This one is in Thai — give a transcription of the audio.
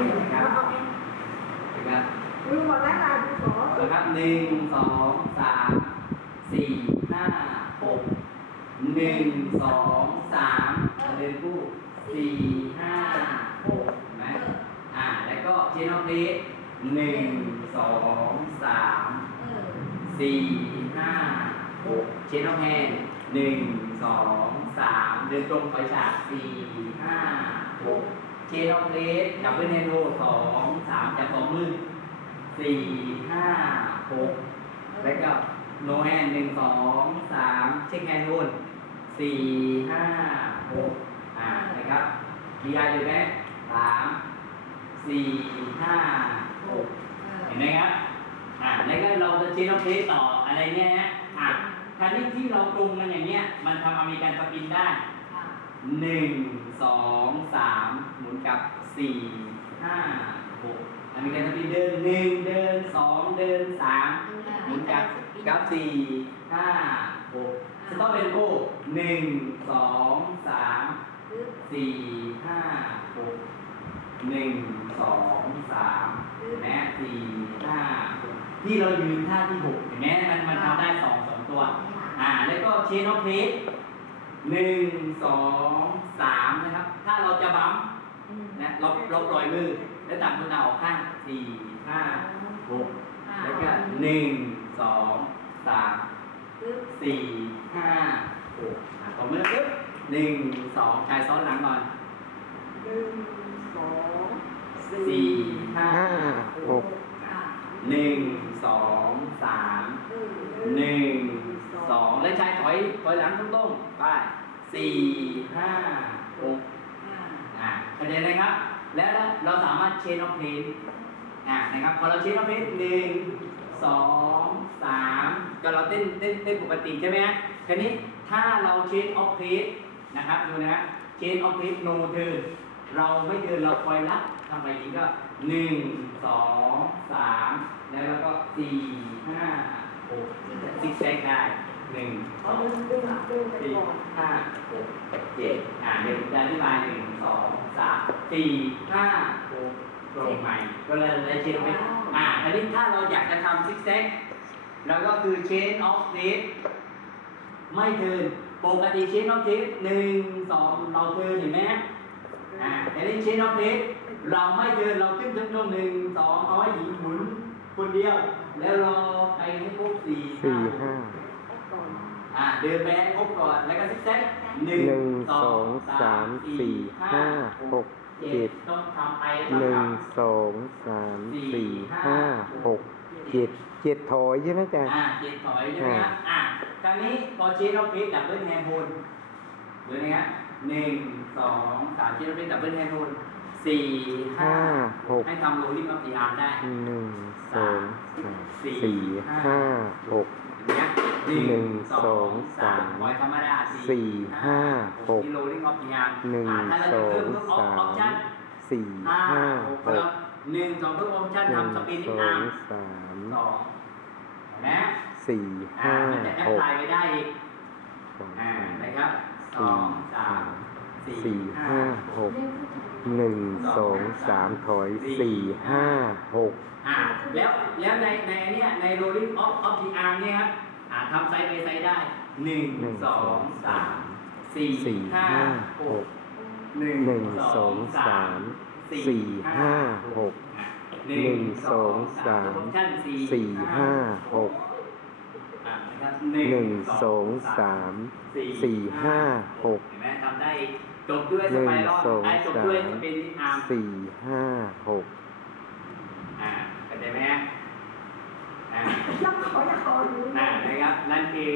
นึ่งนะครับเอาเองนะครับดูหมดแล้วล่ะดูสองนะครับหนึ่งสองสามสี่ห้าหกหนึ่งสองสามเดินคู่สี่ห้าหกเห็นไหมอ่าแล้วก็เชนอฟเดสหนึ่งสองสามสี่ห้าหกเชนอฟแฮนหนึ่งสองสามเดินตรงถอยฉากสี่ห้าหก เชนอฟเลสดับเบิลแฮนโดสองสามจับสองมือสี่ห้าหกแล้วก็โนแฮนหนึ่งสองสามเช็คแฮนด์โนสี่ห้าหกอ่านะครับมียาอยู่ไหมสามสี่ห้าหกเออเห็นไหมครับอ่าแล้วก็เราจะเช็คเราเทสต่ออะไรเงี้ยนะอะคราวนี้ที่เราปรุงมันอย่างเงี้ย มันทำอเมริกันสปินได้ค่ะ หนึ่งสองสามหมุนกลับสี่ห้าหกอเมริกันสปินเดินหนึ่งเดินสองเดินสามหมุนกลับกลับสี่ห้าหกสต็อปเป็นโก้หนึ่งสองสามคือสี่ห้าหกหนึ่งสองสามแม้สี่ห้าหกที่เรายืนท่าที่หกเห็นไหมมันมันทำได้สองสองตัว อ่าแล้วก็เชนอฟเพส หนึ่งสองสามนะครับ ถ้าเราจะบัมป์อืมนะเราเราปล่อยมือ แล้วต่างคนต่างออกข้างสี่ห้าหกแล้วก็หนึ่งสองสามคือสี่ห้าหกอะต่อมือปึ๊บหนึ่งสองชายซ้อนหลังก่อนหนึ่งสองสี่ห้าห้าหกอ่าหนึ่งสองสามเออหนึ่งสองแล้วชายถ อยถอยหลังตรงๆไปสี่ห้าหกอ่าอ่าเข้าใจไหมครับ แล้วเราสามารถเชนออฟเพนอ่านะครับพอเราเชนออฟเพนหนึ่งสองสามก็เราเต้นเต้นเต้นปกติใช่ไหมฮะทีนี้ถ้าเราเชนออฟเพนนะครับดูนะฮะเชนออฟเพนโนเทิร์นเราไม่เดินเราคอยรับทำไปอีกก็หนึ่งสองสามแล้วเราก็สี่ห้าหกซิกแซกได้ หนึ่งสเอาองดึงดึงดึงไปสี่ก่อนห้าหกเจ็ดอ่าเดี๋ยวผมจะอธิบายหนึ่งสองสามสี่ห้าหกตรงใหม่ ก็เลยได้เชนไปอ่าทีนี้ถ้าเราอยากจะทำซิกแซกเราก็คือเชนออฟเดสไม่เทิร์นปกติเชนออฟเดสหนึ่งสองเราเทิร์นเห็นไหมอ่าแต่นี้เชนออฟเดสเราไม่เทิร์นเราขึ้นจนตรงหนึ่งสองเอาไว้หญิงหมุนคนเดียว แล้วรอไปให้ครบสี่สี่ห้าห้าก่อนอ่า เดินไปให้ครบก่อน แล้วก็ซิกแซกหหนึ่งนึ่งสสอองงสาสามมสี่สี่ห้าห้าหหกกเจ็เจ็ดดต้องทำไปหนึ่งทำสองสามสี่ห้าหกเจ็ดเจ็ดถอยใช่ไหมจ๊ะอ่าเจ็ดถอยใช่ไหมครับอ่าคราวนี้พอเชนออฟฟิศดับเบิลแฮนด์โฮลดูนะฮะหนึ่งสองสามเชนออฟฟิศดับเบิลแฮนด์โฮลสี่ห้าห้าหกให้ทำโรลลิ่งออฟตีอาร์มได้หนึ่งสองสามสี่สี่ห้าห้าหกอย่างเงี้ย หนึ่งสองสามสี่ห้าหกหนึ่งสองสามสี่ห้าหกหกหนึ่งสองเพิ่มออปชั่นหนึ่งทำสปีดอาร์งมสามสองนไหมสี่อ่าห้ามันจะแอปหกพลายไปได้อีกอ่าสามนะครับสองสามสี่ห้าหกหนึ่งสองสามถอยสี่ห้าหกอ่าแล้วแล้วในในอันเนี้ยใน rolling of of the arm เนี่ยครับ อ่าทำไซด์ไปไซด์ได้หนึ่งหนึ่งสองสามสี่สี่ห้าห้าหหกกหนึ่งหนึ่งสองสามสี่ห้าหกอะหนึ่งสองสามออปชั่นสี่สี่ห้าหกอะนะครับหนึ่งสองสามสี่ห้าหก เห็นไหมทำได้จบด้วยหสนึ่งไปรัลสองไอ้จบสาด้วยมสเปนอาร์มสี่ห้าหกอ่าเข้าใจไหมฮะ อ่ายังขอยังขออยู่น่ะนะครับ นั่นคือ